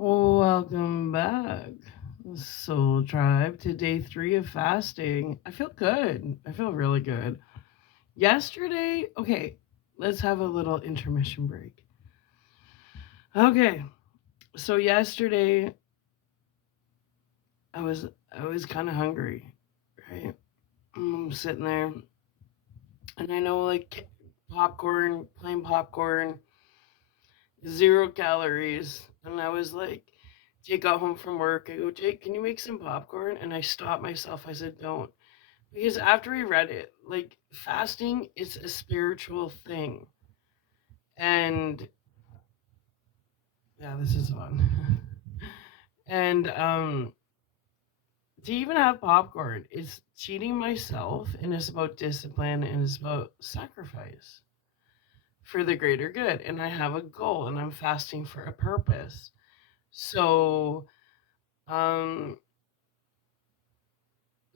Welcome back, Soul Tribe, to day 3 of fasting. I feel good. I feel really good. Yesterday, okay, let's have a little intermission break. Okay, so yesterday I was kind of hungry, right? I'm sitting there, and I know like popcorn, plain popcorn, 0 calories, and I was like, Jake got home from work. I go, Jake, can you make some popcorn? And I stopped myself. I said, don't. Because after we read it, like fasting is a spiritual thing. And yeah, this is fun. and to even have popcorn is cheating myself, and it's about discipline, and it's about sacrifice for the greater good. And I have a goal, and I'm fasting for a purpose. So um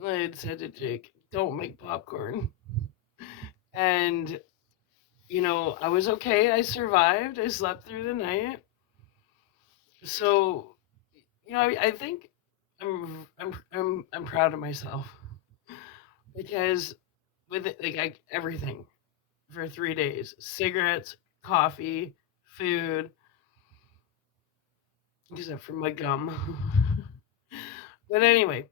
I had said to Jake, don't make popcorn. And I was okay. I survived. I slept through the night. So, I think I'm proud of myself because with it, everything for 3 days, cigarettes, coffee, food, except for my gum. But anyway,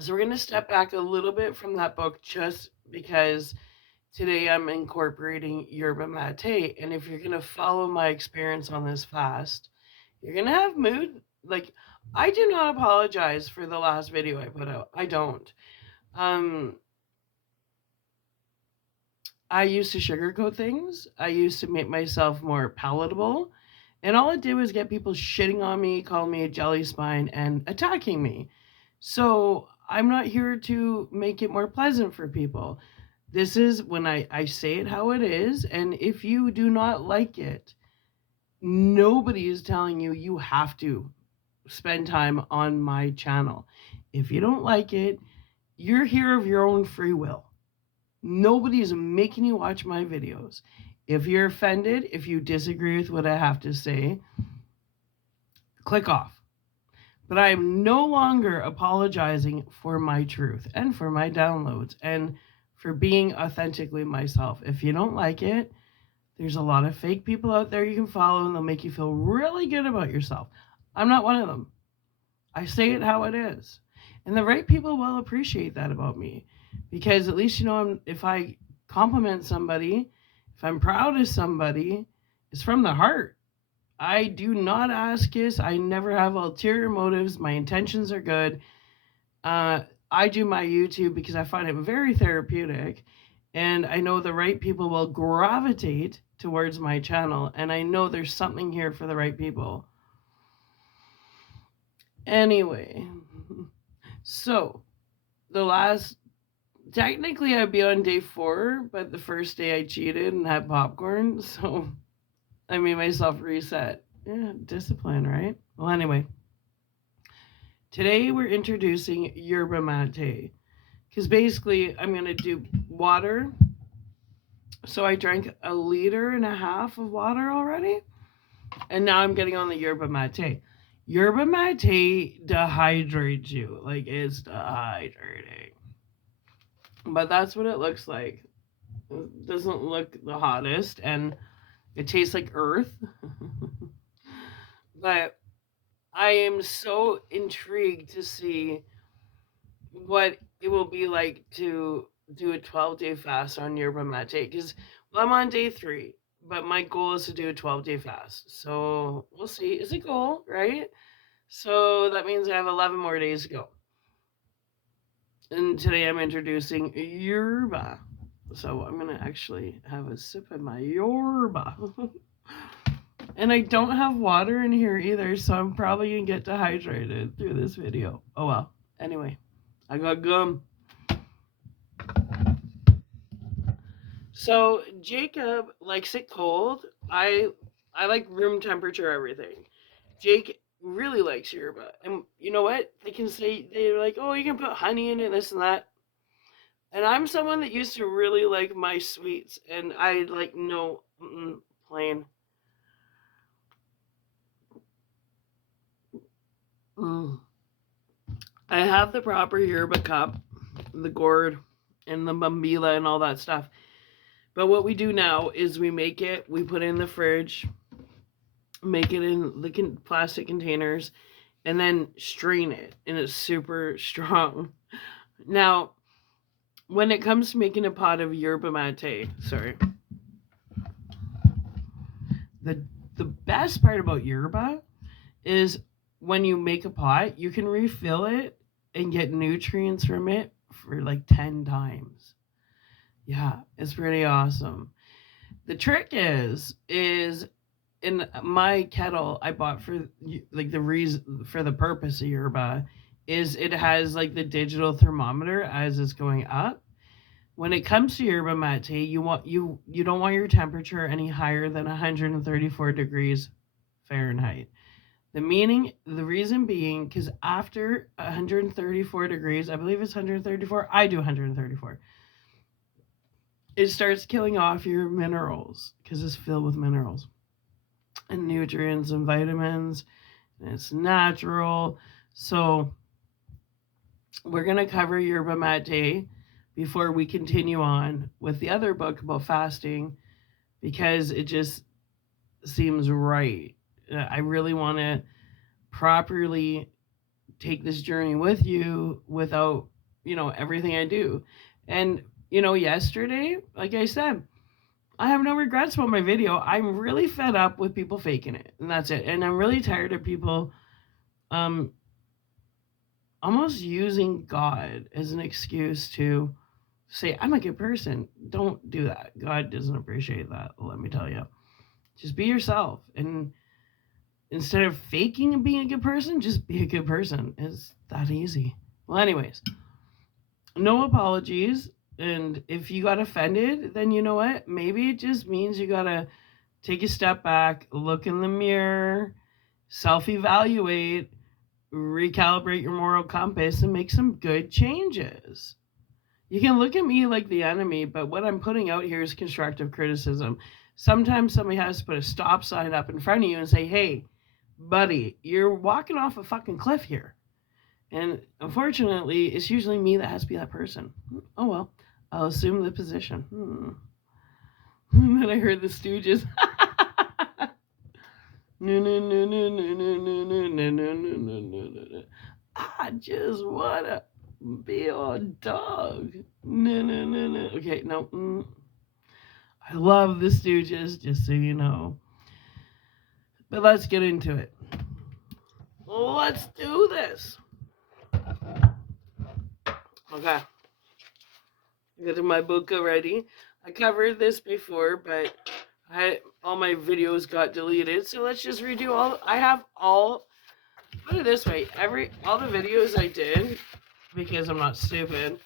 so we're gonna step back a little bit from that book just because today I'm incorporating yerba mate, and if you're gonna follow my experience on this fast, you're gonna have mood. Like, I do not apologize for the last video I put out. I don't. Um, I used to sugarcoat things. I used to make myself more palatable, and all it did was get people shitting on me, calling me a jelly spine, and attacking me. So I'm not here to make it more pleasant for people. This is when I say it how it is, and if you do not like it, nobody is telling you you have to spend time on my channel. If you don't like it, you're here of your own free will. Nobody is making you watch my videos. If you're offended, if you disagree with what I have to say, click off. But I am no longer apologizing for my truth and for my downloads and for being authentically myself. If you don't like it, there's a lot of fake people out there you can follow, and they'll make you feel really good about yourself. I'm not one of them. I say it how it is. And the right people will appreciate that about me, because at least if I compliment somebody, if I'm proud of somebody, it's from the heart. I do not ask this. I never have ulterior motives. My intentions are good. I do my YouTube because I find it very therapeutic, and I know the right people will gravitate towards my channel, and I know there's something here for the right people. Anyway, so the last technically I'd be on day 4, but the first day I cheated and had popcorn, so I made myself reset. Yeah, discipline, right? Well, anyway, today we're introducing yerba mate, because basically I'm gonna do water. So I drank 1.5 liters of water already, and now I'm getting on the yerba mate. Yerba mate dehydrates you, like it's dehydrating. But that's what it looks like. It doesn't look the hottest, and it tastes like earth. But I am so intrigued to see what it will be like to do a 12-day fast on yerba mate. Because, well, I'm on day 3, but my goal is to do a 12-day fast. So we'll see. It's a goal, right? So that means I have 11 more days to go. And today I'm introducing yerba. So I'm going to actually have a sip of my yerba. And I don't have water in here either, so I'm probably going to get dehydrated through this video. Oh well. Anyway, I got gum. So Jacob likes it cold. I like room temperature everything. Jake really likes yerba. And you know what? They're like, oh, you can put honey in it, this and that. And I'm someone that used to really like my sweets, and I like no plain. have the proper yerba cup, the gourd, and the bambila and all that stuff. But what we do now is we make it, we put it in the fridge, make it in the plastic containers, and then strain it, and it's super strong. Now, when it comes to making a pot of yerba mate, sorry, the the best part about yerba is when you make a pot, you can refill it and get nutrients from it for like 10 times. Yeah, it's pretty awesome. The trick is in my kettle I bought for like the reason for the purpose of yerba is it has like the digital thermometer as it's going up. When it comes to yerba mate, you don't want your temperature any higher than 134 degrees Fahrenheit. The reason being, because after 134 degrees, I believe it's 134, I do 134, it starts killing off your minerals because it's filled with minerals and nutrients and vitamins, and it's natural. So, we're going to cover yerba mate before we continue on with the other book about fasting because it just seems right. I really want to properly take this journey with you without, everything I do. And, yesterday, like I said, I have no regrets about my video. I'm really fed up with people faking it, and that's it. And I'm really tired of people um almost using God as an excuse to say I'm a good person. Don't do that. God doesn't appreciate that, let me tell you. Just be yourself, and instead of faking and being a good person, just be a good person. It's that easy. Well, anyways, no apologies. And if you got offended, then you know what? Maybe it just means you gotta take a step back, look in the mirror, self evaluate, recalibrate your moral compass, and make some good changes. You can look at me like the enemy, but what I'm putting out here is constructive criticism. Sometimes somebody has to put a stop sign up in front of you and say, hey, buddy, you're walking off a fucking cliff here. And unfortunately, it's usually me that has to be that person. Oh well, I'll assume the position. And then I heard the Stooges. No, no, no, no, no, no, no, no, no, no, no, no, no. I just wanna be a dog. No, no, no, no. Okay, no. I love the Stooges, just so you know. But let's get into it. Let's do this. Okay. I got my book already. I covered this before, but all my videos got deleted. So let's just redo all. I have all. Put it this way: all the videos I did, because I'm not stupid.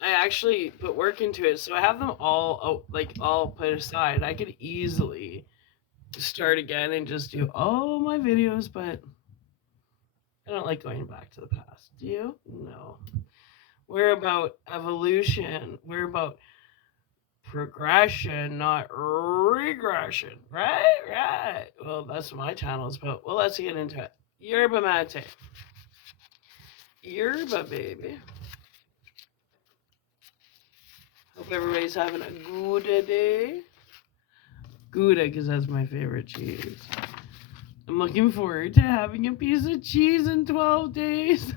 I actually put work into it, so I have them all all put aside. I could easily start again and just do all my videos, but I don't like going back to the past. Do you? No. We're about evolution. We're about progression, not regression. Right? Right. Well, that's what my channel's about. Well, let's get into it. Yerba mate. Yerba, baby. Hope everybody's having a good day. Gouda, because that's my favorite cheese. I'm looking forward to having a piece of cheese in 12 days.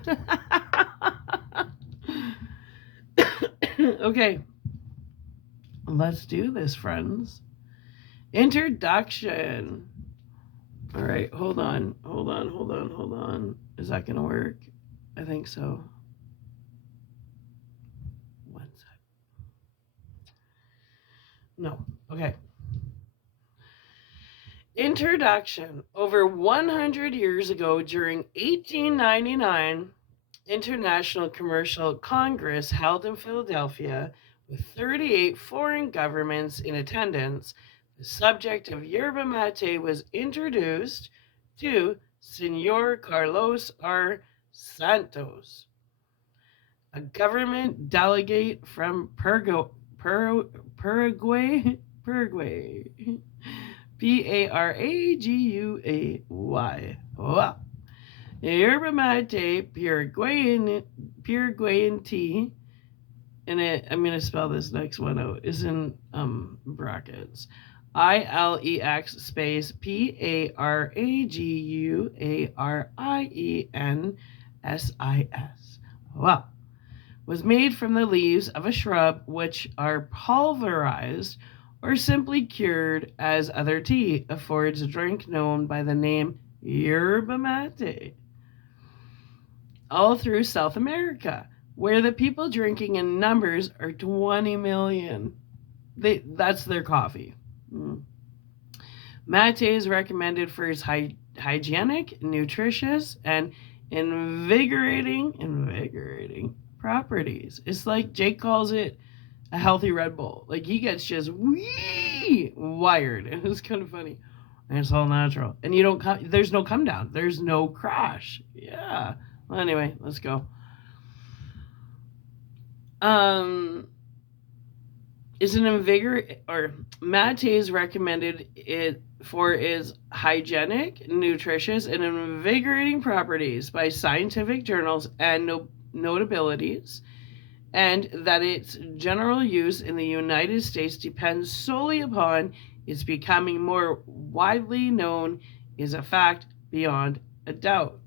Okay. Let's do this, friends. Introduction. All right, hold on. Is that going to work? I think so. One sec. No. Okay. Introduction. Over 100 years ago, during 1899, International Commercial Congress held in Philadelphia with 38 foreign governments in attendance, the subject of yerba mate was introduced to Senor Carlos R. Santos, a government delegate from Paraguay, Paraguay, Wow. Yerba mate, Paraguayan tea, and I'm gonna spell this next one out. Is in brackets. ILEX space PARAGUARIENSIS. Wow. Was made from the leaves of a shrub which are pulverized or simply cured as other tea affords a drink known by the name yerba mate all through South America, where the people drinking in numbers are 20 million. That's their coffee. Mm. Mate is recommended for its hygienic, nutritious, and invigorating properties. It's like Jake calls it a healthy Red Bull. Like he gets just wee wired, and it's kind of funny. And it's all natural, and you don't. There's no come down. There's no crash. Yeah. Well, anyway, let's go. Um, is an invigorate or mate is recommended it for its hygienic, nutritious, and invigorating properties by scientific journals and notabilities, and that its general use in the United States depends solely upon its becoming more widely known is a fact beyond a doubt.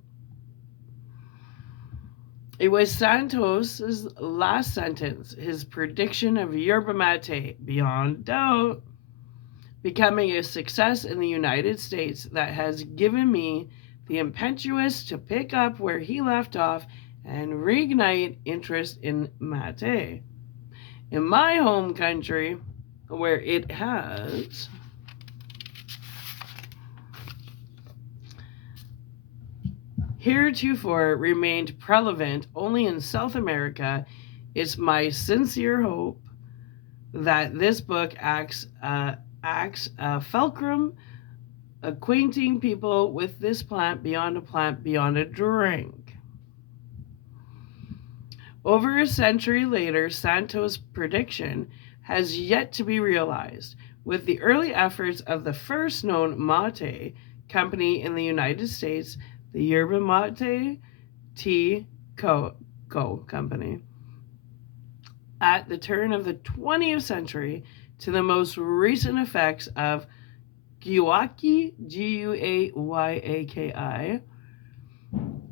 It was Santos's last sentence, his prediction of yerba mate, beyond doubt, becoming a success in the United States that has given me the impetus to pick up where he left off and reignite interest in mate. In my home country, where it has heretofore remained prevalent only in South America, it's my sincere hope that this book acts a fulcrum acquainting people with this plant beyond a drink. Over a century later, Santos' prediction has yet to be realized, with the early efforts of the first known mate company in the United States, the Yerba Mate Tea Company, at the turn of the 20th century to the most recent effects of Guayaki, Guayaki,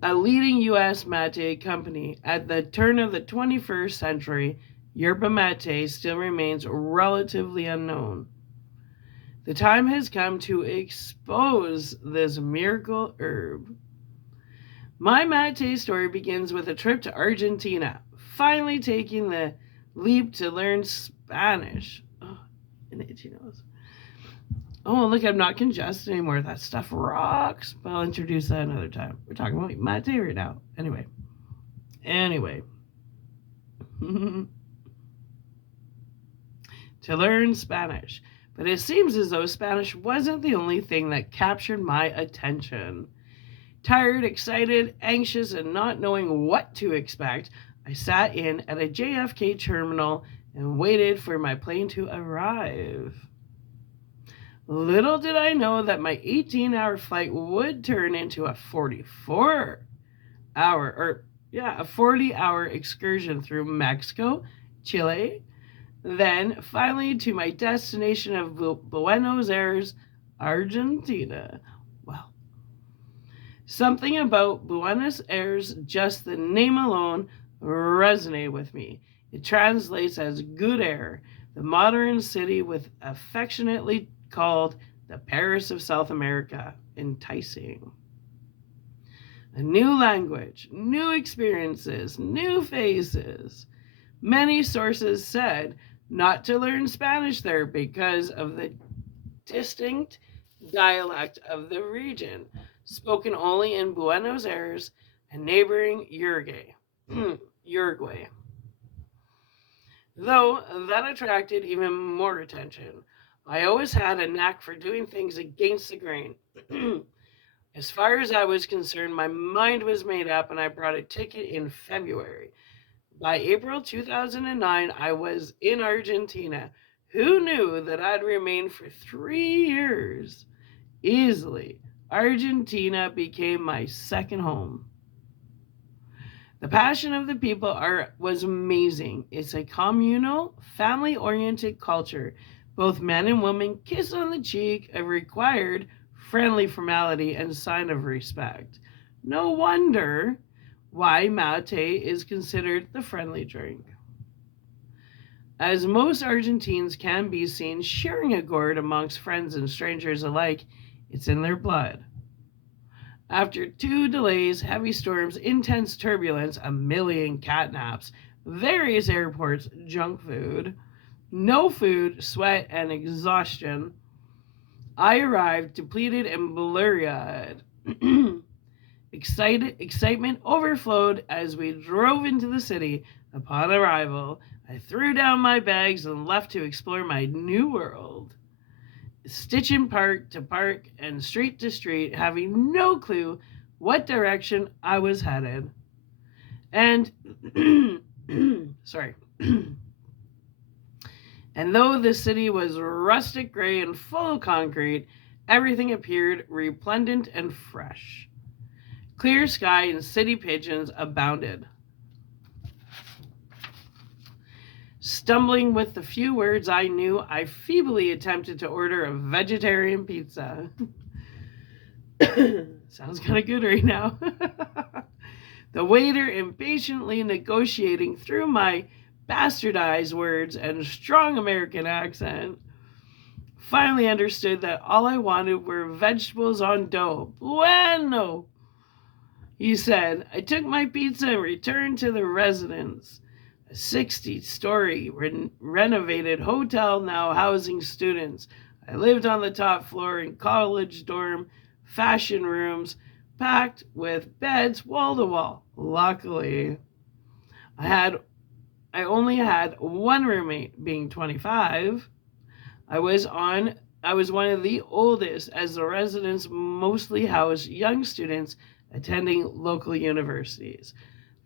a leading U.S. mate company. At the turn of the 21st century, yerba mate still remains relatively unknown. The time has come to expose this miracle herb. My mate story begins with a trip to Argentina, finally taking the leap to learn Spanish. Oh, an itchy nose. Oh, look, I'm not congested anymore. That stuff rocks. But I'll introduce that another time. We're talking about mate right now. Anyway. To learn Spanish. But it seems as though Spanish wasn't the only thing that captured my attention. Tired, excited, anxious, and not knowing what to expect, I sat in at a JFK terminal and waited for my plane to arrive. Little did I know that my 18-hour flight would turn into a 40-hour excursion through Mexico, Chile, then finally to my destination of Buenos Aires, Argentina. Well, something about Buenos Aires, just the name alone, resonated with me. It translates as good air, the modern city with affectionately called the Paris of South America, enticing. A new language, new experiences, new faces. Many sources said not to learn Spanish there because of the distinct dialect of the region, spoken only in Buenos Aires and neighboring Uruguay. Uruguay. Though that attracted even more attention. I always had a knack for doing things against the grain. As far as I was concerned, my mind was made up and I brought a ticket in February. By April 2009, I was in Argentina. Who knew that I'd remain for 3 years? Easily. Argentina became my second home. The passion of the people was amazing. It's a communal, family oriented culture. Both men and women kiss on the cheek, a required friendly formality and sign of respect. No wonder why mate is considered the friendly drink. As most Argentines can be seen sharing a gourd amongst friends and strangers alike, it's in their blood. After 2 delays, heavy storms, intense turbulence, a million catnaps, various airports, junk food, no food, sweat, and exhaustion, I arrived depleted and blurry eyed. Excitement overflowed as we drove into the city. Upon arrival, I threw down my bags and left to explore my new world. Stitching park to park and street to street, having no clue what direction I was headed. And, sorry. And though the city was rustic gray and full of concrete, everything appeared resplendent and fresh. Clear sky and city pigeons abounded. Stumbling with the few words I knew, I feebly attempted to order a vegetarian pizza. Sounds kind of good right now. The waiter, impatiently negotiating through my bastardized words and strong American accent, finally understood that all I wanted were vegetables on dough. Bueno, he said. I took my pizza and returned to the residence. A 60-story renovated hotel now housing students. I lived on the top floor in college dorm, fashion rooms, packed with beds wall to wall. Luckily, I only had one roommate, being 25. I was one of the oldest, as the residence mostly housed young students attending local universities.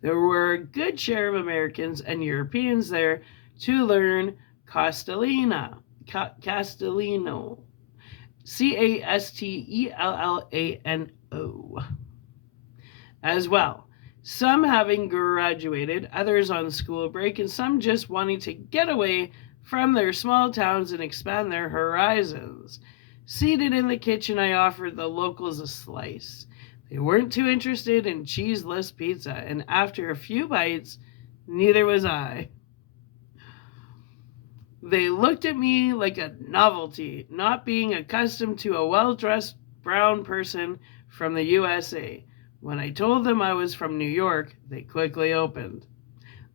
There were a good share of Americans and Europeans there to learn Castellano, Castellano, as well. Some having graduated, others on school break, and some just wanting to get away from their small towns and expand their horizons. Seated in the kitchen, I offered the locals a slice. They weren't too interested in cheeseless pizza, and after a few bites, neither was I. They looked at me like a novelty, not being accustomed to a well-dressed brown person from the USA. When I told them I was from New York, they quickly opened.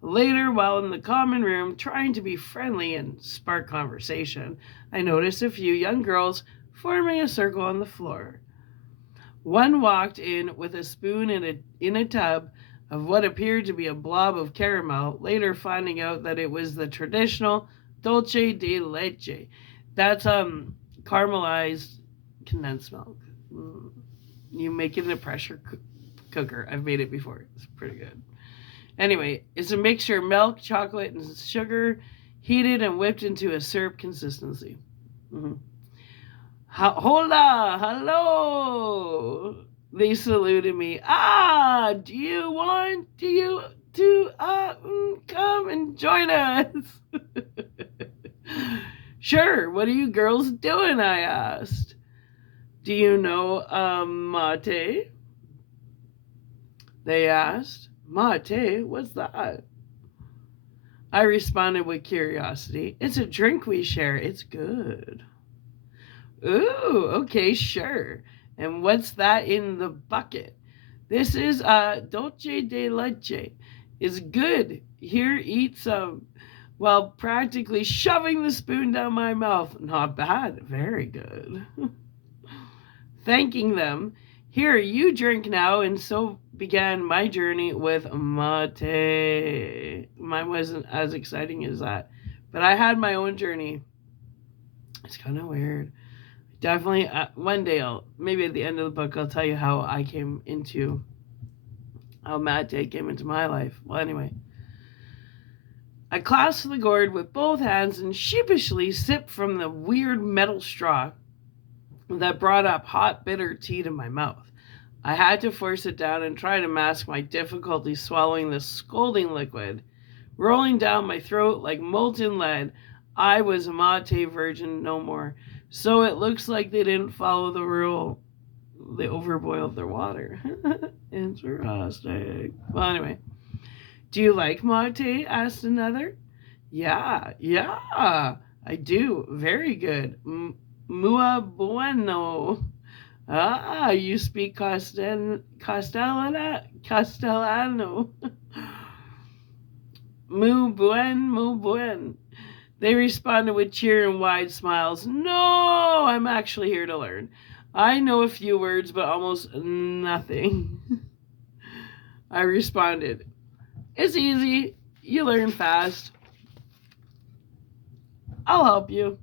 Later, while in the common room, trying to be friendly and spark conversation, I noticed a few young girls forming a circle on the floor. One walked in with a spoon in a tub of what appeared to be a blob of caramel, later finding out that it was the traditional dulce de leche. That's caramelized condensed milk. You make it in a pressure cooker. I've made it before. It's pretty good. Anyway, it's a mixture of milk, chocolate, and sugar, heated and whipped into a syrup consistency. Mm-hmm. Hola, hello. They saluted me. Do you want to come and join us? Sure, what are you girls doing? I asked. Do you know mate? They asked. Mate? What's that? I responded with curiosity. It's a drink we share. It's good. Ooh, okay, sure. And what's that in the bucket? This is dulce de leche. It's good. Here, eat some. While practically shoving the spoon down my mouth. Not bad. Very good. Thanking them. Here, you drink now. And so began my journey with mate. Mine wasn't as exciting as that. But I had my own journey. It's kind of weird. Definitely, one day, maybe at the end of the book, I'll tell you how mate came into my life. Well, anyway. I clasped the gourd with both hands and sheepishly sipped from the weird metal straw. that brought up hot, bitter tea to my mouth. I had to force it down and try to mask my difficulty swallowing the scalding liquid, rolling down my throat like molten lead. I was a mate virgin no more. So it looks like they didn't follow the rule. They overboiled their water. Interesting. Well, anyway. Do you like mate? Asked another. Yeah, yeah, I do. Very good. Muy bueno. Ah, you speak Castellano. Muy buen. They responded with cheer and wide smiles. No, I'm actually here to learn. I know a few words, but almost nothing. I responded. It's easy. You learn fast. I'll help you.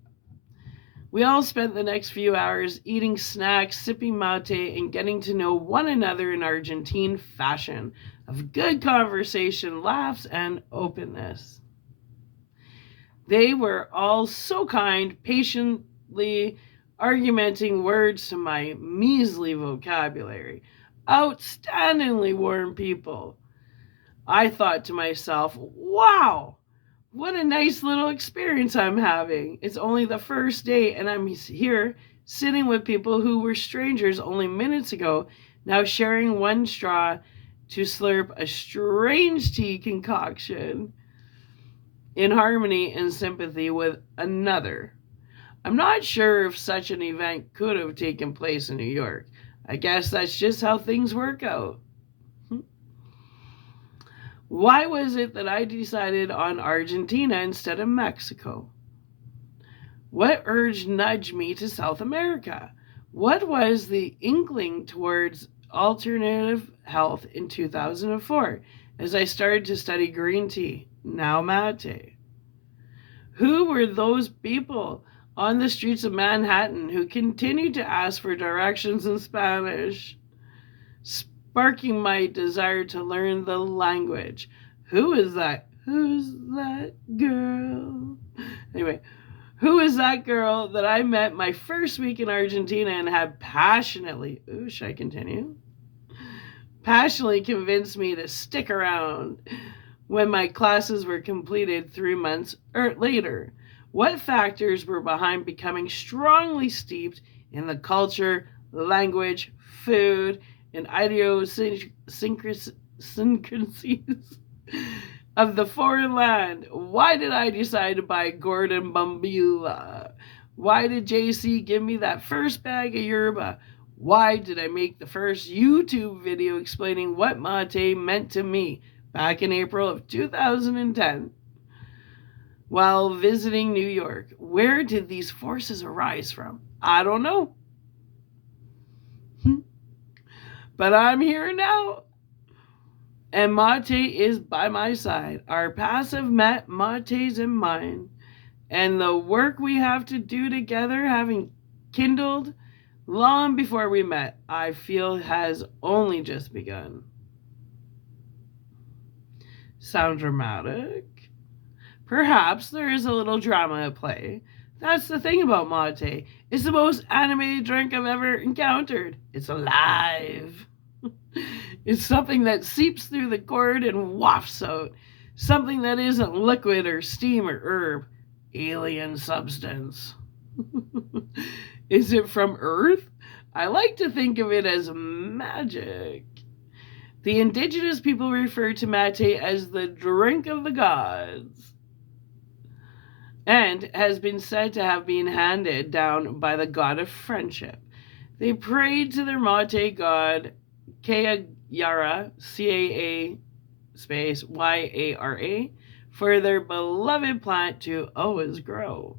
We all spent the next few hours eating snacks, sipping mate, and getting to know one another in Argentine fashion of good conversation, laughs, and openness. They were all so kind, patiently argumenting words to my measly vocabulary. Outstandingly warm people. I thought to myself, wow, what a nice little experience I'm having. It's only the first day, and I'm here sitting with people who were strangers only minutes ago, now sharing one straw to slurp a strange tea concoction in harmony and sympathy with another. I'm not sure if such an event could have taken place in New York. I guess that's just how things work out. Why was it that I decided on Argentina instead of Mexico? What urge nudged me to South America? What was the inkling towards alternative health in 2004 as I started to study green tea, now mate? Who were those people on the streets of Manhattan who continued to ask for directions in Spanish, sparking my desire to learn the language? Who is that? Who's that girl? Anyway, who is that girl that I met my first week in Argentina and had passionately, ooh, should I continue? Passionately convinced me to stick around when my classes were completed 3 months later? What factors were behind becoming strongly steeped in the culture, language, food, and idiosyncrasies of the foreign land? Why did I decide to buy Gordon Bombilla? Why did JC give me that first bag of Yerba? Why did I make the first YouTube video explaining what mate meant to me back in April of 2010 while visiting New York? Where did these forces arise from? I don't know. But I'm here now. And mate is by my side. Our paths have met, mate's in mine. And the work we have to do together, having kindled long before we met, I feel has only just begun. Sound dramatic? Perhaps there is a little drama at play. That's the thing about mate. It's the most animated drink I've ever encountered. It's alive. It's something that seeps through the cord and wafts out. Something that isn't liquid or steam or herb. Alien substance. Is it from Earth? I like to think of it as magic. The indigenous people refer to mate as the drink of the gods, and has been said to have been handed down by the god of friendship. They prayed to their mate god, Yara, CAA space YARA, for their beloved plant to always grow.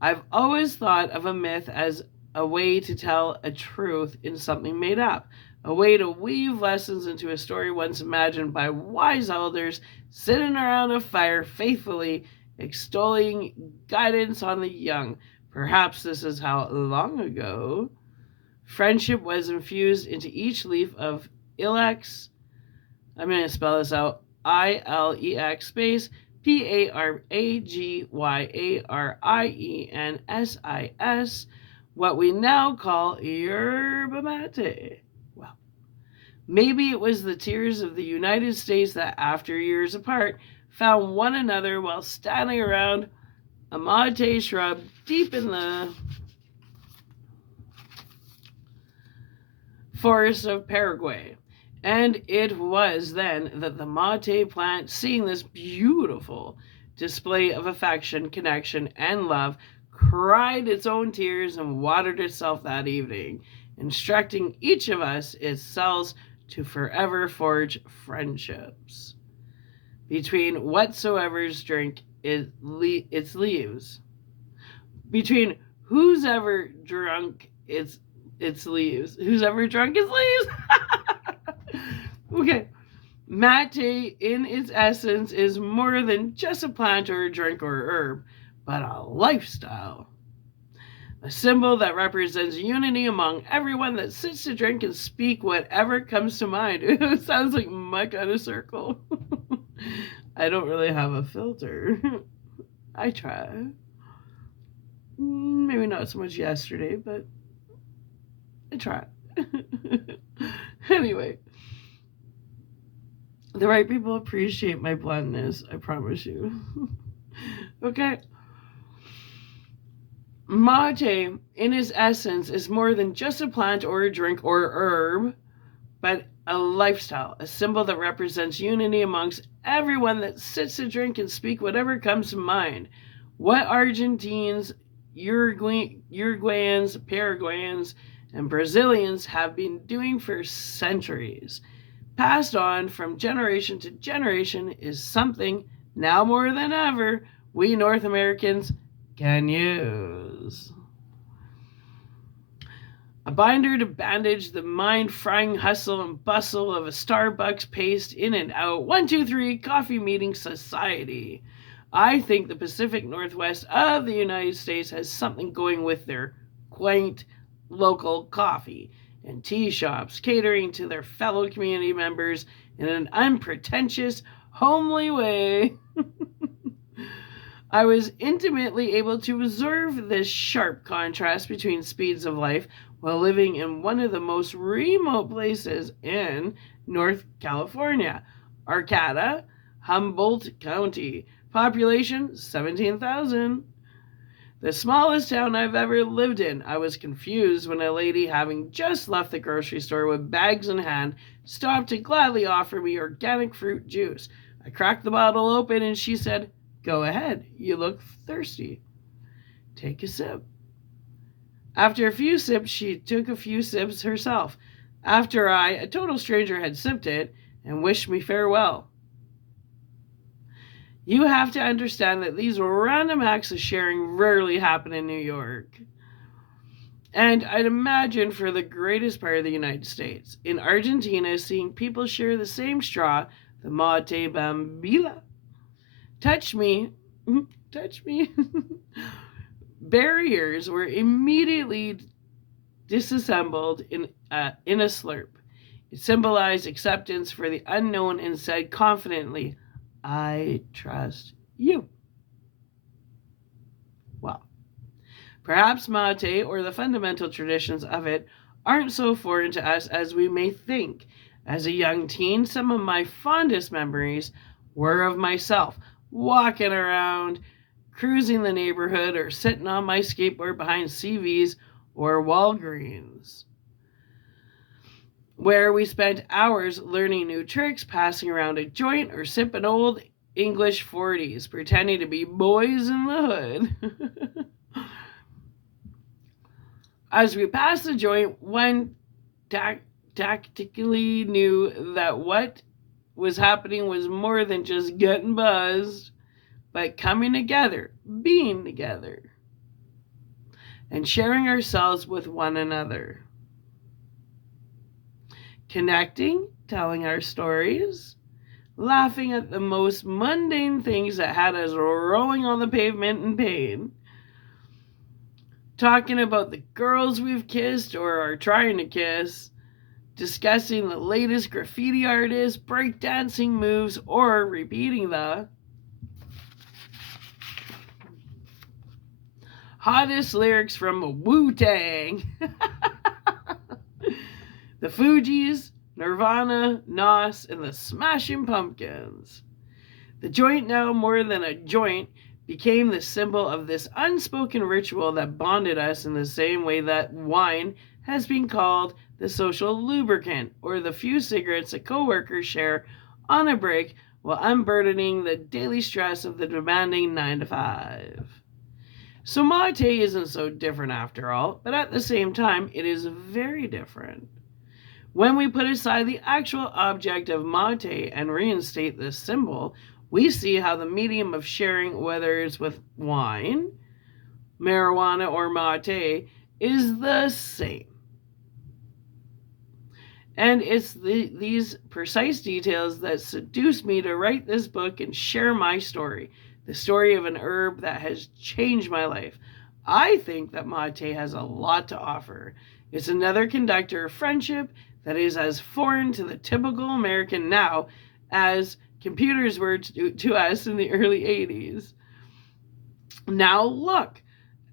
I've always thought of a myth as a way to tell a truth in something made up, a way to weave lessons into a story once imagined by wise elders sitting around a fire faithfully extolling guidance on the young. Perhaps this is how long ago friendship was infused into each leaf of Ilex. I'm going to spell this out. ILEX space PARAGYARIENSIS what we now call yerba mate. Well, maybe it was the tears of the United States that, after years apart, found one another while standing around a mate shrub deep in the forests of Paraguay. And it was then that the mate plant, seeing this beautiful display of affection, connection, and love, cried its own tears and watered itself that evening, instructing each of us its cells to forever forge friendships between whatsoever's drink its leaves, between who's ever drunk its leaves, who's ever drunk its leaves. Okay, mate in its essence is more than just a plant or a drink or a herb, but a lifestyle. A symbol that represents unity among everyone that sits to drink and speak whatever comes to mind. It sounds like my kind of circle. I don't really have a filter. I try. Maybe not so much yesterday, but I try. Anyway, the right people appreciate my bluntness, I promise you. Okay? Mate, in its essence, is more than just a plant or a drink or a herb, but a lifestyle, a symbol that represents unity amongst everyone that sits to drink and speak whatever comes to mind. What Argentines, Uruguayans, Paraguayans, and Brazilians have been doing for centuries, passed on from generation to generation, is something, now more than ever, we North Americans can use. A binder to bandage the mind-frying hustle and bustle of a Starbucks paced in and out 1-2-3 coffee meeting society. I think the Pacific Northwest of the United States has something going with their quaint local coffee and tea shops catering to their fellow community members in an unpretentious, homely way. I was intimately able to observe this sharp contrast between speeds of life while living in one of the most remote places in North California, Arcata, Humboldt County. Population 17,000. The smallest town I've ever lived in. I was confused when a lady, having just left the grocery store with bags in hand, stopped to gladly offer me organic fruit juice. I cracked the bottle open and she said, "Go ahead, you look thirsty. Take a sip." After a few sips, she took a few sips herself. After I, a total stranger, had sipped it and wished me farewell. You have to understand that these random acts of sharing rarely happen in New York. And I'd imagine for the greatest part of the United States. In Argentina, seeing people share the same straw, the mate bambila, touch me, touch me. Barriers were immediately disassembled in a slurp. It symbolized acceptance for the unknown and said confidently, "I trust you." Well, perhaps mate or the fundamental traditions of it aren't so foreign to us as we may think. As a young teen, some of my fondest memories were of myself walking around, cruising the neighborhood, or sitting on my skateboard behind CV's or Walgreens, where we spent hours learning new tricks, passing around a joint, or sipping old English 40s, pretending to be boys in the hood. As we passed the joint, one tactically knew that what was happening was more than just getting buzzed, but coming together, being together, and sharing ourselves with one another. Connecting, telling our stories, laughing at the most mundane things that had us rolling on the pavement in pain, talking about the girls we've kissed or are trying to kiss, discussing the latest graffiti artists, breakdancing moves, or repeating the Hottest lyrics from Wu-Tang. The Fugees, Nirvana, Nas, and the Smashing Pumpkins. The joint, now more than a joint, became the symbol of this unspoken ritual that bonded us in the same way that wine has been called the social lubricant, or the few cigarettes a coworkers share on a break while unburdening the daily stress of the demanding 9 to 5. So mate isn't so different after all, but at the same time, it is very different. When we put aside the actual object of mate and reinstate this symbol, we see how the medium of sharing, whether it's with wine, marijuana, or mate, is the same. And it's these precise details that seduced me to write this book and share my story, the story of an herb that has changed my life. I think that mate has a lot to offer. It's another conductor of friendship that is as foreign to the typical American now as computers were to us in the early 80s. Now look,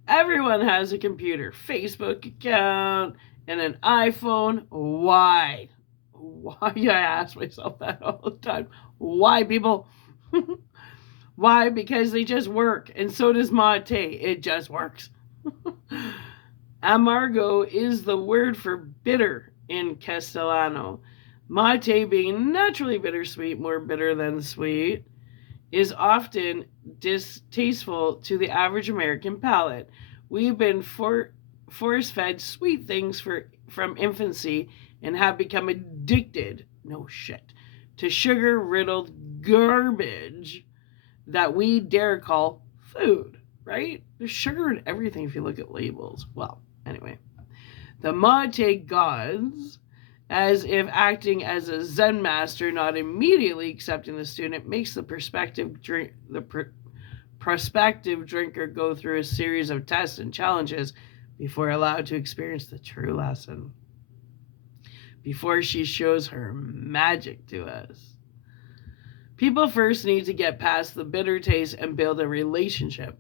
everyone has a computer, Facebook account, and an iPhone. Why? Why? I ask myself that all the time. Why, people? Why? Because they just work, and so does mate. It just works. Amargo is the word for bitter in Castellano. Mate, being naturally bittersweet, more bitter than sweet, is often distasteful to the average American palate. We've been force fed sweet things from infancy and have become addicted, no shit, to sugar riddled garbage that we dare call food, right? There's sugar in everything if you look at labels. Well, anyway. The mate gods, as if acting as a Zen master, not immediately accepting the student, makes the prospective drinker go through a series of tests and challenges before allowed to experience the true lesson. Before she shows her magic to us. People first need to get past the bitter taste and build a relationship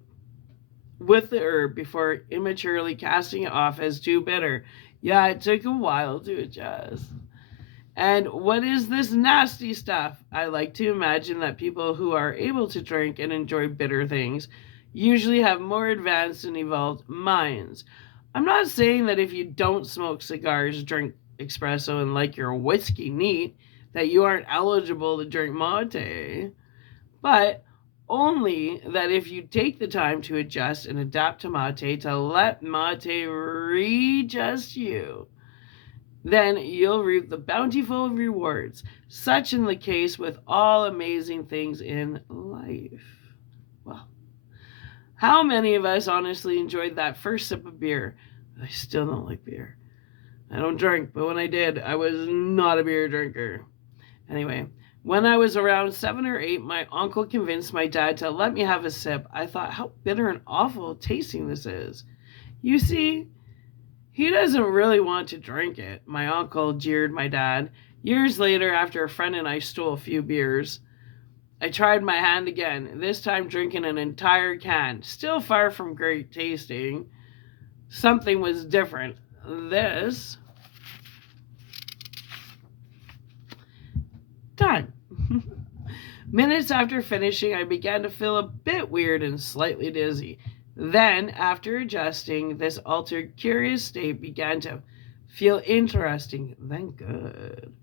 with the herb before immaturely casting it off as too bitter. Yeah, it took a while to adjust. And what is this nasty stuff? I like to imagine that people who are able to drink and enjoy bitter things usually have more advanced and evolved minds. I'm not saying that if you don't smoke cigars, drink espresso, and like your whiskey neat, that you aren't eligible to drink mate. But only that if you take the time to adjust and adapt to mate, to let mate readjust you, then you'll reap the bountiful rewards. Such in the case with all amazing things in life. Well, how many of us honestly enjoyed that first sip of beer? I still don't like beer. I don't drink, but when I did, I was not a beer drinker. Anyway, when I was around 7 or 8, my uncle convinced my dad to let me have a sip. I thought how bitter and awful tasting this is. You see, he doesn't really want to drink it, my uncle jeered my dad. Years later, after a friend and I stole a few beers, I tried my hand again, this time drinking an entire can. Still far from great tasting. Something was different. This done. Minutes after finishing, I began to feel a bit weird and slightly dizzy. Then, after adjusting, this altered, curious state began to feel interesting, then good.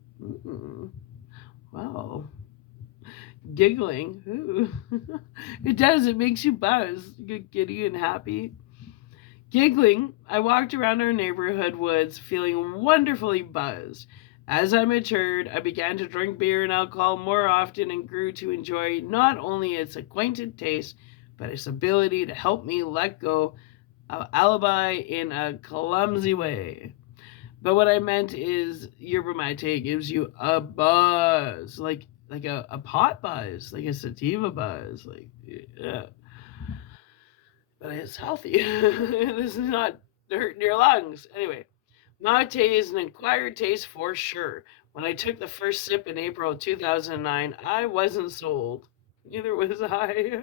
Wow. Giggling. Ooh. It does, it makes you buzz. You get giddy and happy. Giggling, I walked around our neighborhood woods feeling wonderfully buzzed. As I matured, I began to drink beer and alcohol more often and grew to enjoy not only its acquainted taste, but its ability to help me let go of alibi in a clumsy way. But what I meant is yerba mate gives you a buzz, like a pot buzz, like a sativa buzz, like yeah. But it's healthy. This is not hurting your lungs. Anyway, mate is an acquired taste for sure. When I took the first sip in April of 2009, I wasn't sold. Neither was I.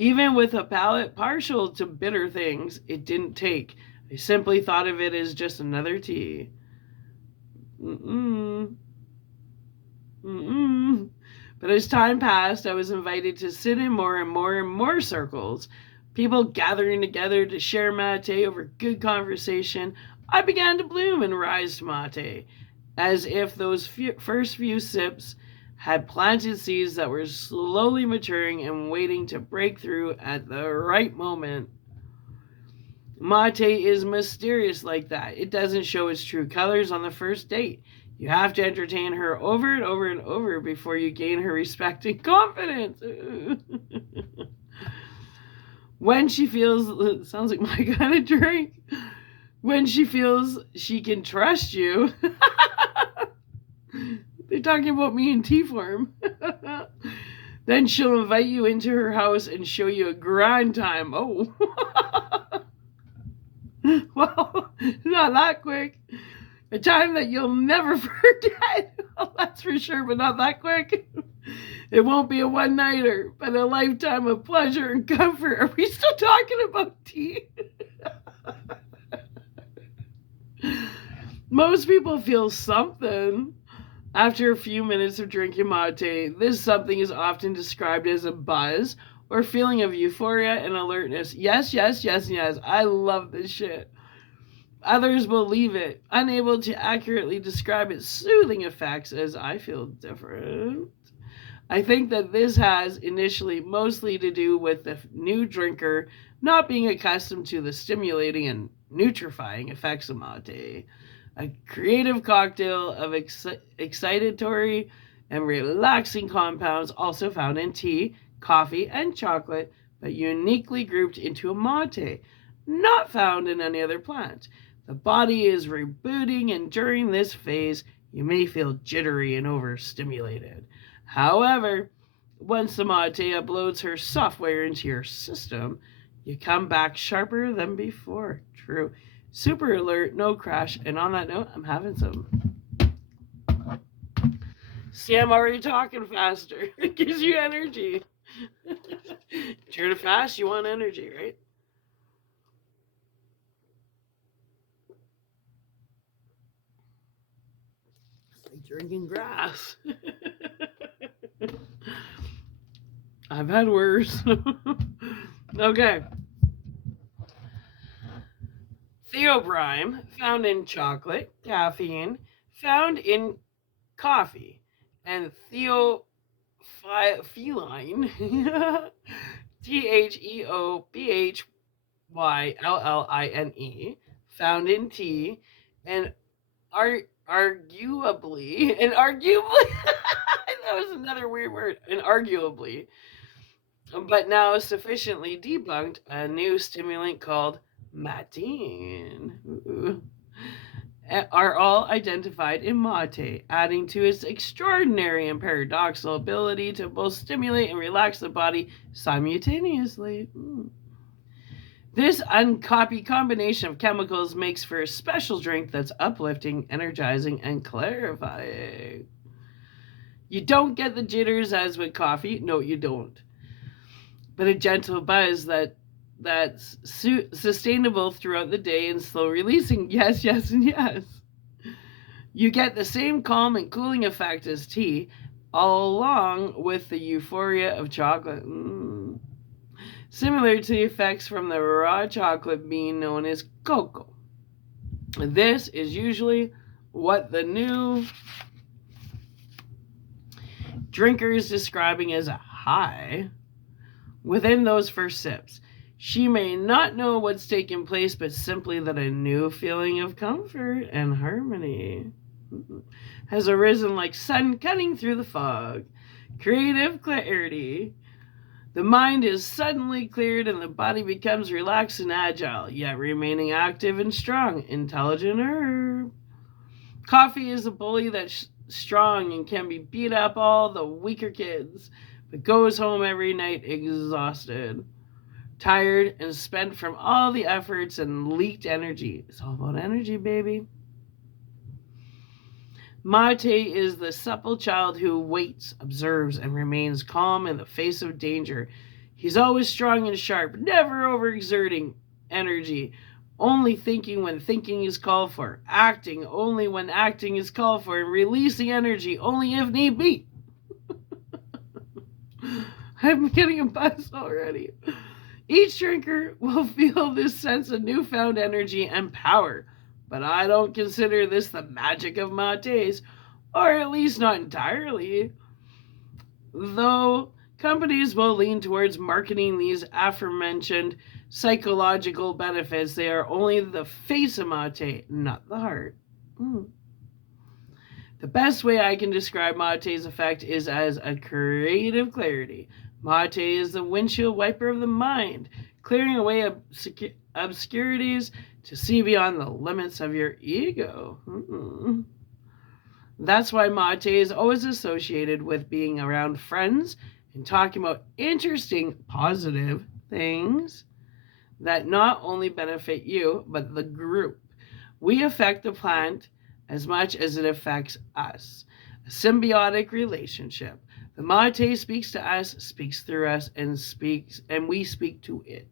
Even with a palate partial to bitter things, it didn't take. I simply thought of it as just another tea. Mm-mm. Mm-mm. But as time passed, I was invited to sit in more and more and more circles, people gathering together to share mate over good conversation. I began to bloom and rise to mate, as if those first few sips had planted seeds that were slowly maturing and waiting to break through at the right moment. Mate is mysterious like that. It doesn't show its true colors on the first date. You have to entertain her over and over and over before you gain her respect and confidence. When she feels, sounds like my kind of drink. When she feels she can trust you. They're talking about me in tea form. Then she'll invite you into her house and show you a grind time. Oh. Well, not that quick. A time that you'll never forget. Well, that's for sure, but not that quick. It won't be a one nighter, but a lifetime of pleasure and comfort. Are we still talking about tea? Most people feel something after a few minutes of drinking mate. This something is often described as a buzz or feeling of euphoria and alertness. Yes, yes, yes, yes. I love this shit. Others will leave it, unable to accurately describe its soothing effects, as I feel different. I think that this has initially mostly to do with the new drinker not being accustomed to the stimulating and nutrifying effects of mate, a creative cocktail of excitatory and relaxing compounds also found in tea, coffee, and chocolate, but uniquely grouped into a mate, not found in any other plant. The body is rebooting, and during this phase, you may feel jittery and overstimulated. However, once the mate uploads her software into your system, you come back sharper than before. True. Super alert, no crash. And on that note, I'm having some. See, I'm already talking faster. It gives you energy. You're to fast, you want energy, right? It's like drinking grass. I've had worse. Okay. Theobrine, found in chocolate, caffeine, found in coffee, and theophylline, Theobylline, found in tea, and arguably, that was another weird word, and arguably, but now sufficiently debunked, a new stimulant called matine. Are all identified in mate, adding to its extraordinary and paradoxical ability to both stimulate and relax the body simultaneously. This uncopied combination of chemicals makes for a special drink that's uplifting, energizing, and clarifying. You don't get the jitters as with coffee. No, you don't. But a gentle buzz that's sustainable throughout the day and slow releasing. Yes, yes, and yes. You get the same calm and cooling effect as tea, all along with the euphoria of chocolate. Similar to the effects from the raw chocolate bean known as cocoa. This is usually what the new drinker is describing as a high within those first sips. She may not know what's taking place, but simply that a new feeling of comfort and harmony has arisen like sun cutting through the fog. Creative clarity. The mind is suddenly cleared and the body becomes relaxed and agile, yet remaining active and strong. Intelligent herb. Coffee is a bully that's strong and can be beat up all the weaker kids, but goes home every night exhausted, tired, and spent from all the efforts and leaked energy. It's all about energy, baby. Mate is the supple child who waits, observes, and remains calm in the face of danger. He's always strong and sharp, never overexerting energy, only thinking when thinking is called for, acting only when acting is called for, and releasing energy only if need be. I'm getting a buzz already. Each drinker will feel this sense of newfound energy and power, but I don't consider this the magic of mates, or at least not entirely. Though companies will lean towards marketing these aforementioned psychological benefits, they are only the face of mate, not the heart. Mm. The best way I can describe mate's effect is as a creative clarity. Mate is the windshield wiper of the mind, clearing away obscurities to see beyond the limits of your ego. Mm-mm. That's why mate is always associated with being around friends and talking about interesting, positive things that not only benefit you, but the group. We affect the plant as much as it affects us. A symbiotic relationship. The mate speaks to us, speaks through us, and we speak to it.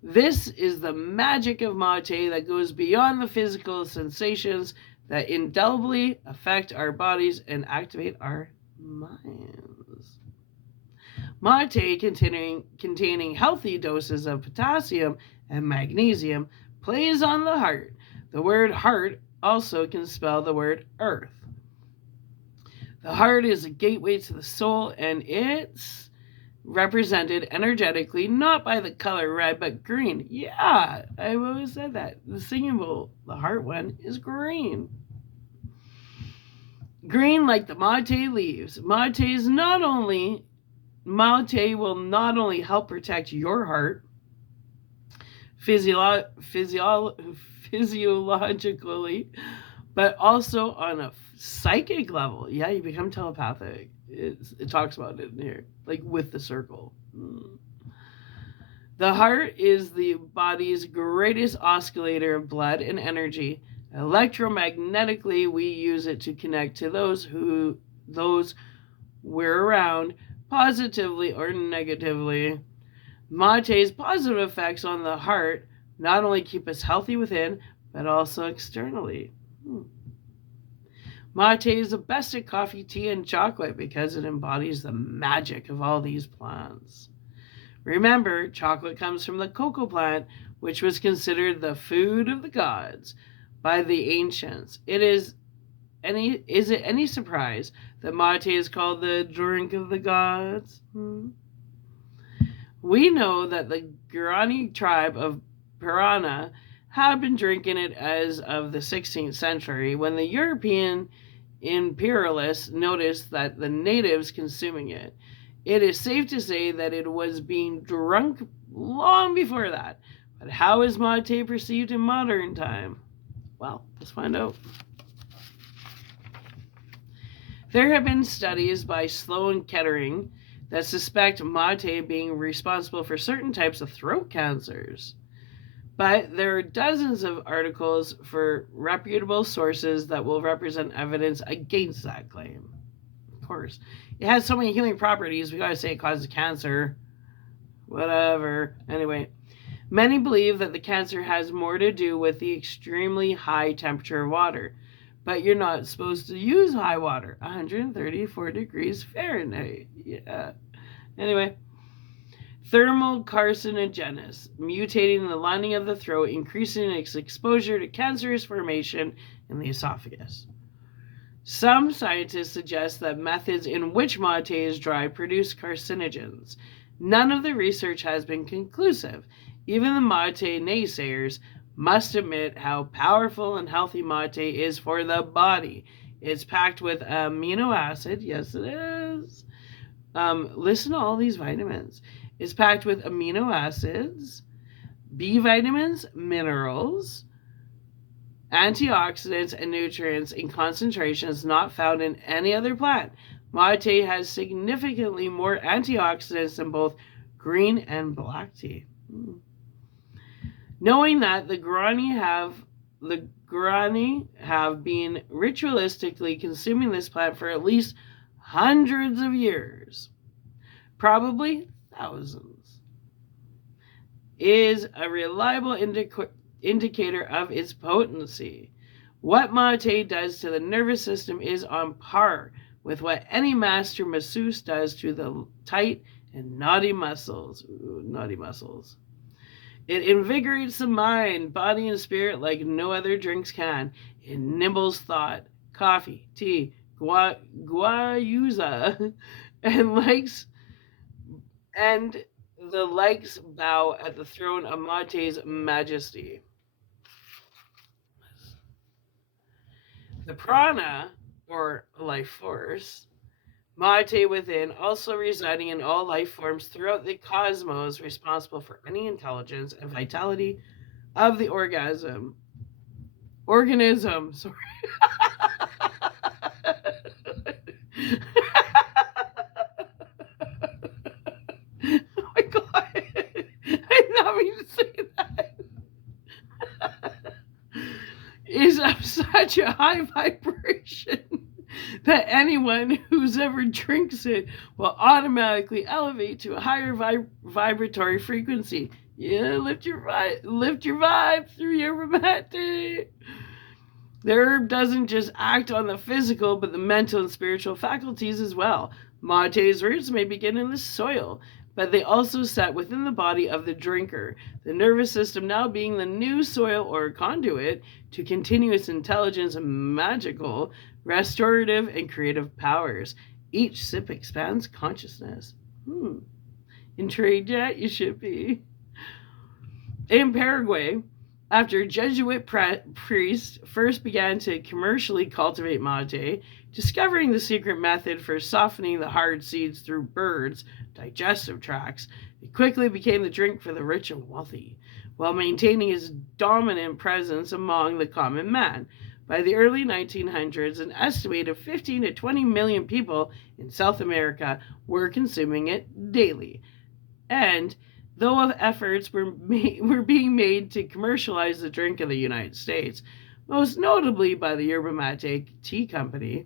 This is the magic of mate that goes beyond the physical sensations that indelibly affect our bodies and activate our minds. Mate containing healthy doses of potassium and magnesium plays on the heart. The word heart also can spell the word earth. The heart is a gateway to the soul, and it's represented energetically not by the color red but green. Yeah, I've always said that. The singing bowl, the heart one, is green. Green like the mate leaves. Mate will not only help protect your heart physiologically, but also on a psychic level. Yeah, you become telepathic. It talks about it in here, like with the circle. The heart is the body's greatest oscillator of blood and energy. Electromagnetically, we use it to connect to those we're around, positively or negatively. Mate's positive effects on the heart not only keep us healthy within, but also externally. Mate is the best at coffee, tea, and chocolate because it embodies the magic of all these plants. Remember, chocolate comes from the cocoa plant, which was considered the food of the gods by the ancients. Is it any surprise that mate is called the drink of the gods? We know that the Guarani tribe of Parana had been drinking it as of the 16th century when the European imperialists noticed that the natives consuming it. It is safe to say that it was being drunk long before that. But how is mate perceived in modern time? Well, let's find out. There have been studies by Sloan Kettering that suspect mate being responsible for certain types of throat cancers. But there are dozens of articles for reputable sources that will represent evidence against that claim. Of course. It has so many healing properties, we gotta say it causes cancer. Whatever. Anyway, many believe that the cancer has more to do with the extremely high temperature of water. But you're not supposed to use high water. 134 degrees Fahrenheit. Yeah. Anyway, thermal carcinogenesis, mutating the lining of the throat, increasing its exposure to cancerous formation in the esophagus. Some scientists suggest that methods in which mate is dry produce carcinogens. None of the research has been conclusive. Even the mate naysayers must admit how powerful and healthy mate is for the body. It's packed with amino acid. Yes, it is. Listen to all these vitamins. It's packed with amino acids, B vitamins, minerals, antioxidants, and nutrients in concentrations not found in any other plant. Mate has significantly more antioxidants than both green and black tea. Knowing that the Guarani have been ritualistically consuming this plant for at least hundreds of years, probably thousands, is a reliable indicator of its potency. What mate does to the nervous system is on par with what any master masseuse does to the tight and naughty muscles. Ooh, naughty muscles. It invigorates the mind, body, and spirit like no other drinks can. It nibbles thought, coffee, tea, guayusa, and likes and the likes bow at the throne of Mate's majesty. The prana, or life force, Mate within, also residing in all life forms throughout the cosmos, responsible for any intelligence and vitality of the organism. Sorry. Oh my god. I did not mean to say that. Is of such a high vibration that anyone who's ever drinks it will automatically elevate to a higher vibratory frequency. Yeah, lift your vibe through your mate. The herb doesn't just act on the physical, but the mental and spiritual faculties as well. Mate's roots may begin in the soil, but they also set within the body of the drinker, the nervous system now being the new soil or conduit to continuous intelligence, magical, restorative, and creative powers. Each sip expands consciousness. Intrigued yet? You should be. In Paraguay, after Jesuit priests first began to commercially cultivate mate, discovering the secret method for softening the hard seeds through birds' digestive tracts, it quickly became the drink for the rich and wealthy, while maintaining its dominant presence among the common man. By the early 1900s, an estimated 15 to 20 million people in South America were consuming it daily. And though efforts were being made to commercialize the drink in the United States, most notably by the Yerba Mate Tea Company,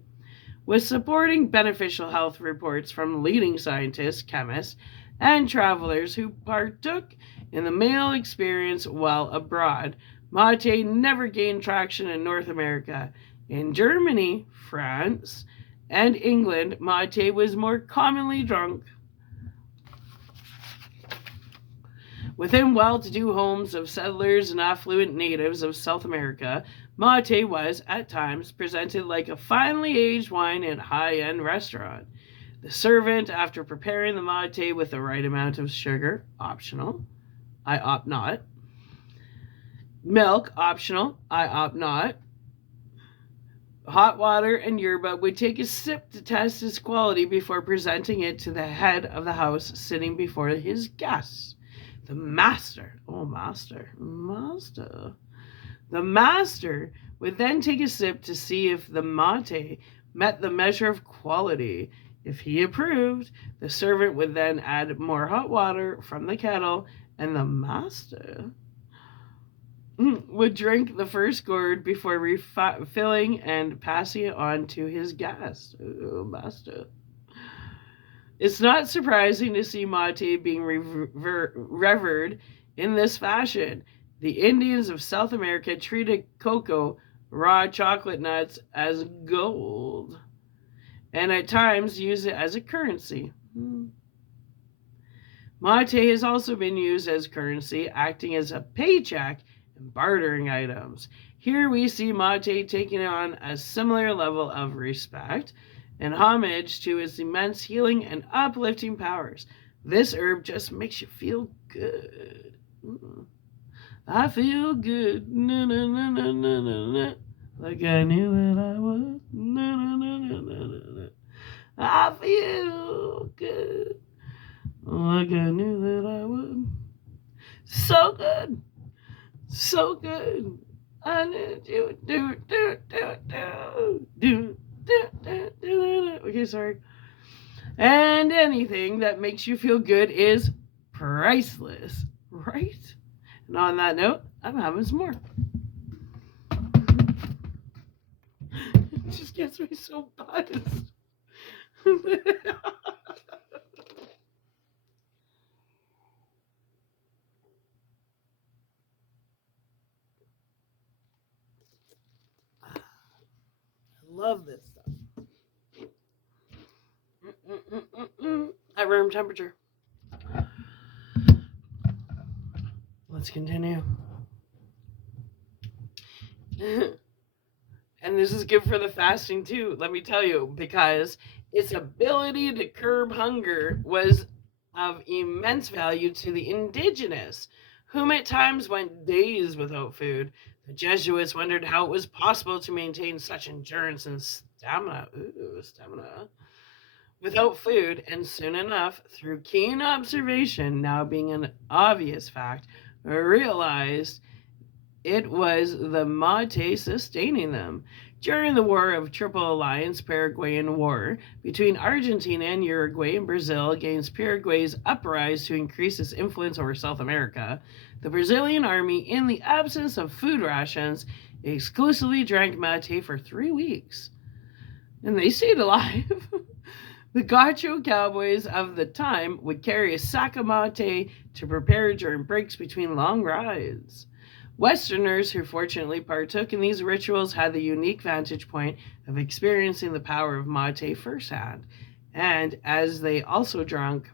with supporting beneficial health reports from leading scientists, chemists, and travelers who partook in the meal experience while abroad, mate never gained traction in North America. In Germany, France, and England, mate was more commonly drunk. Within well-to-do homes of settlers and affluent natives of South America, mate was, at times, presented like a finely aged wine in a high-end restaurant. The servant, after preparing the mate with the right amount of sugar, optional, I opt not, milk, optional, I opt not, hot water, and yerba, would take a sip to test its quality before presenting it to the head of the house sitting before his guests. The master, the master would then take a sip to see if the mate met the measure of quality. If he approved, the servant would then add more hot water from the kettle, and the master would drink the first gourd before refilling and passing it on to his guest. Oh, master. It's not surprising to see mate being revered in this fashion. The Indians of South America treated cocoa, raw chocolate nuts, as gold, and at times used it as a currency. Mate has also been used as currency, acting as a paycheck and bartering items. Here we see mate taking on a similar level of respect and homage to its immense healing and uplifting powers. This herb just makes you feel good. I feel good. Na, na, na, na, na, na, na. Like I knew that I would. Na, na, na, na, na, na, na. I feel good. Like I knew that I would. So good. So good. I need you. Do. Okay, sorry. And anything that makes you feel good is priceless, right? And on that note, I'm having some more. It just gets me so buzzed. Love this stuff. At room temperature. Let's continue. And this is good for the fasting too, let me tell you, because its ability to curb hunger was of immense value to the indigenous, whom at times went days without food. The Jesuits wondered how it was possible to maintain such endurance and stamina without food, and soon enough, through keen observation, now being an obvious fact, realized it was the mate sustaining them. During the War of Triple Alliance, Paraguayan War, between Argentina and Uruguay and Brazil against Paraguay's uprise to increase its influence over South America, the Brazilian army, in the absence of food rations, exclusively drank mate for 3 weeks. And they stayed alive. The gaucho cowboys of the time would carry a sack of mate to prepare during breaks between long rides. Westerners who fortunately partook in these rituals had the unique vantage point of experiencing the power of mate firsthand, and as they also drank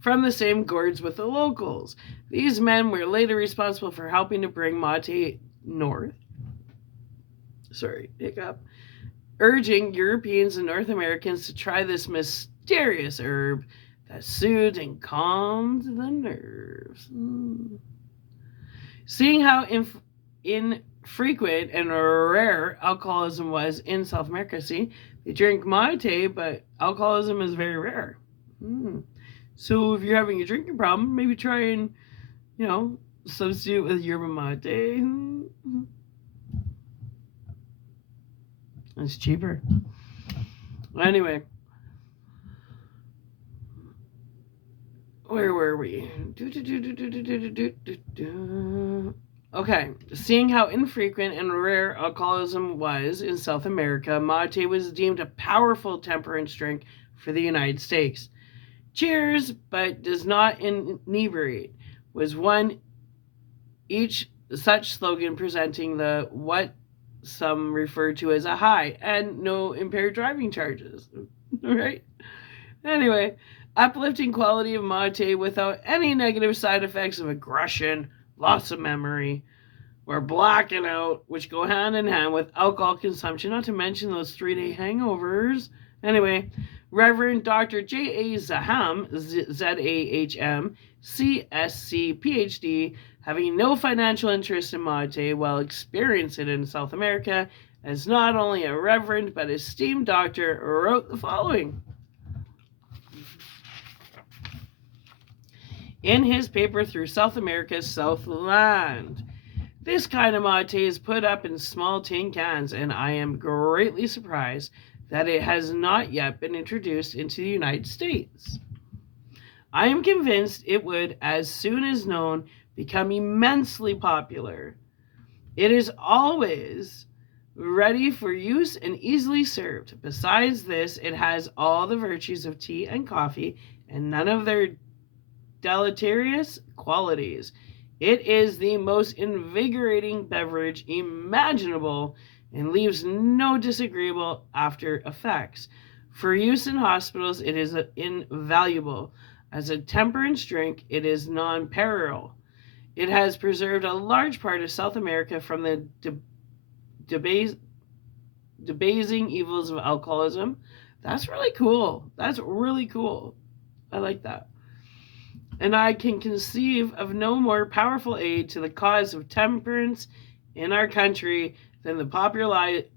from the same gourds with the locals. These men were later responsible for helping to bring mate north. Hiccup. Urging Europeans and North Americans to try this mysterious herb that soothed and calmed the nerves. Seeing how infrequent and rare alcoholism was in South America, see, they drink mate, but alcoholism is very rare. So if you're having a drinking problem, maybe try and, substitute with yerba mate. It's cheaper. Anyway, where were we? Okay, seeing how infrequent and rare alcoholism was in South America, mate was deemed a powerful temperance drink for the United States. Cheers, but does not inebriate, was one each such slogan presenting the what some refer to as a high and no impaired driving charges. Right? Anyway, uplifting quality of mate without any negative side effects of aggression, loss of memory, or blacking out, which go hand in hand with alcohol consumption, not to mention those 3-day hangovers. Anyway, Reverend Dr. J.A. Zaham, Z-A-H-M, C.Sc. Ph.D., having no financial interest in mate while experiencing it in South America, as not only a reverend but esteemed doctor, wrote the following. In his paper Through South America's Southland, this kind of mate is put up in small tin cans, and I am greatly surprised that it has not yet been introduced into the United States. I am convinced it would, as soon as known, become immensely popular. It is always ready for use and easily served. Besides this, it has all the virtues of tea and coffee and none of their deleterious qualities. It is the most invigorating beverage imaginable and leaves no disagreeable after effects. For use in hospitals, it is invaluable. As a temperance drink, it is non-peril. It has preserved a large part of South America from the debasing evils of alcoholism. That's really cool. I like that. And I can conceive of no more powerful aid to the cause of temperance in our country than the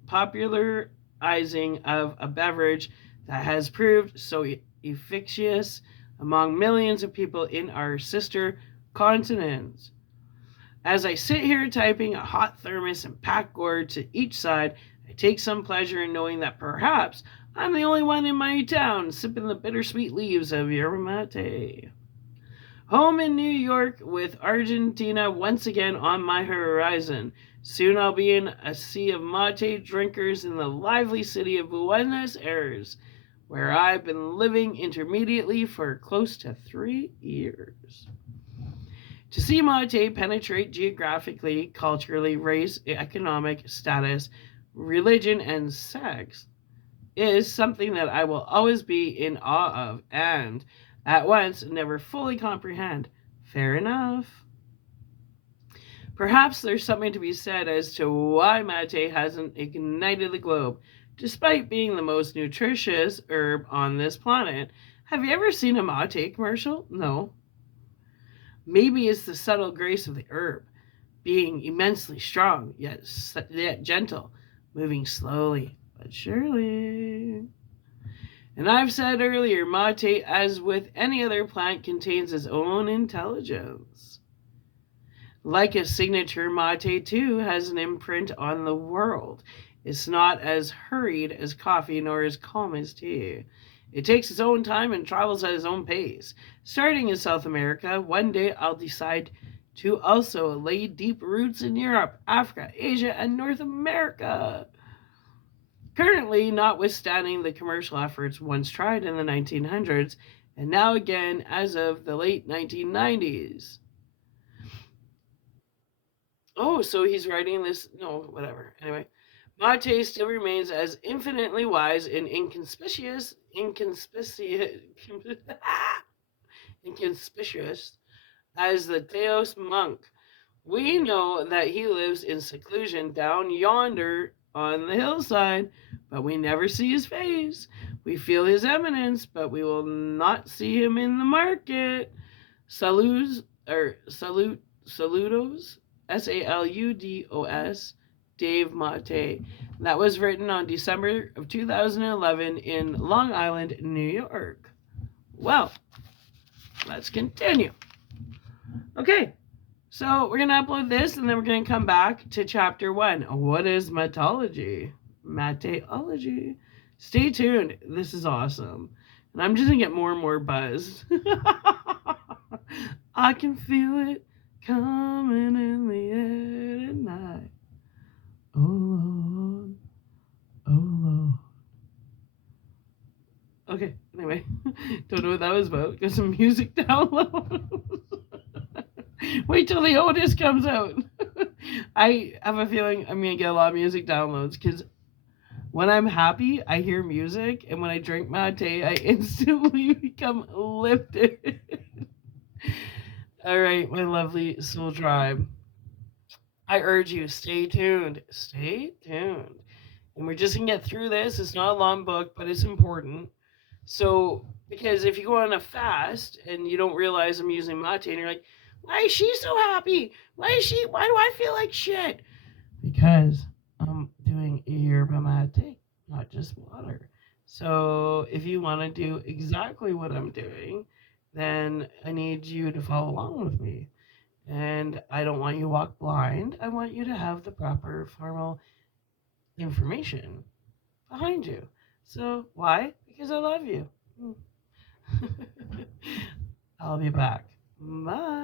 popularizing of a beverage that has proved so efficacious among millions of people in our sister continents. As I sit here typing a hot thermos and pack gourd to each side, I take some pleasure in knowing that perhaps I'm the only one in my town sipping the bittersweet leaves of yerba mate. Home in New York with Argentina once again on my horizon. Soon I'll be in a sea of mate drinkers in the lively city of Buenos Aires, where I've been living intermediately for close to 3 years. To see mate penetrate geographically, culturally, race, economic status, religion, and sex is something that I will always be in awe of and at once never fully comprehend. Fair enough. Perhaps there's something to be said as to why mate hasn't ignited the globe, despite being the most nutritious herb on this planet. Have you ever seen a mate commercial? No. Maybe it's the subtle grace of the herb, being immensely strong, yet gentle, moving slowly but surely. And I've said earlier, mate, as with any other plant, contains its own intelligence. Like a signature, mate too has an imprint on the world. It's not as hurried as coffee nor as calm as tea. It takes its own time and travels at its own pace. Starting in South America, one day I'll decide to also lay deep roots in Europe, Africa, Asia, and North America. Currently, notwithstanding the commercial efforts once tried in the 1900s, and now again as of the late 1990s. Oh, so he's writing this. No, whatever. Anyway, Mate still remains as infinitely wise and inconspicuous as the Theos monk. We know that he lives in seclusion down yonder on the hillside, but we never see his face. We feel his eminence, but we will not see him in the market. Saludos, Saludos, Dave Mate. That was written on December of 2011 in Long Island, New York. Well, let's continue. Okay, so we're going to upload this and then we're going to come back to chapter 1. What is metology? Mateology. Stay tuned. This is awesome. And I'm just going to get more and more buzzed. I can feel it coming in the air tonight. Oh Lord, oh Lord. Okay, anyway, don't know what that was about. Got some music download. Wait till the Otis comes out. I have a feeling I'm gonna get a lot of music downloads because when I'm happy, I hear music, and when I drink mate, I instantly become lifted. All right, my lovely soul tribe. I urge you, stay tuned. Stay tuned. And we're just going to get through this. It's not a long book, but it's important. So, because if you go on a fast and you don't realize I'm using mate, and you're like, why is she so happy? Why do I feel like shit? Because I'm doing yerba mate, not just water. So, if you want to do exactly what I'm doing, then I need you to follow along with me. And I don't want you to walk blind. I want you to have the proper formal information behind you. So, why? Because I love you. I'll be back. Bye.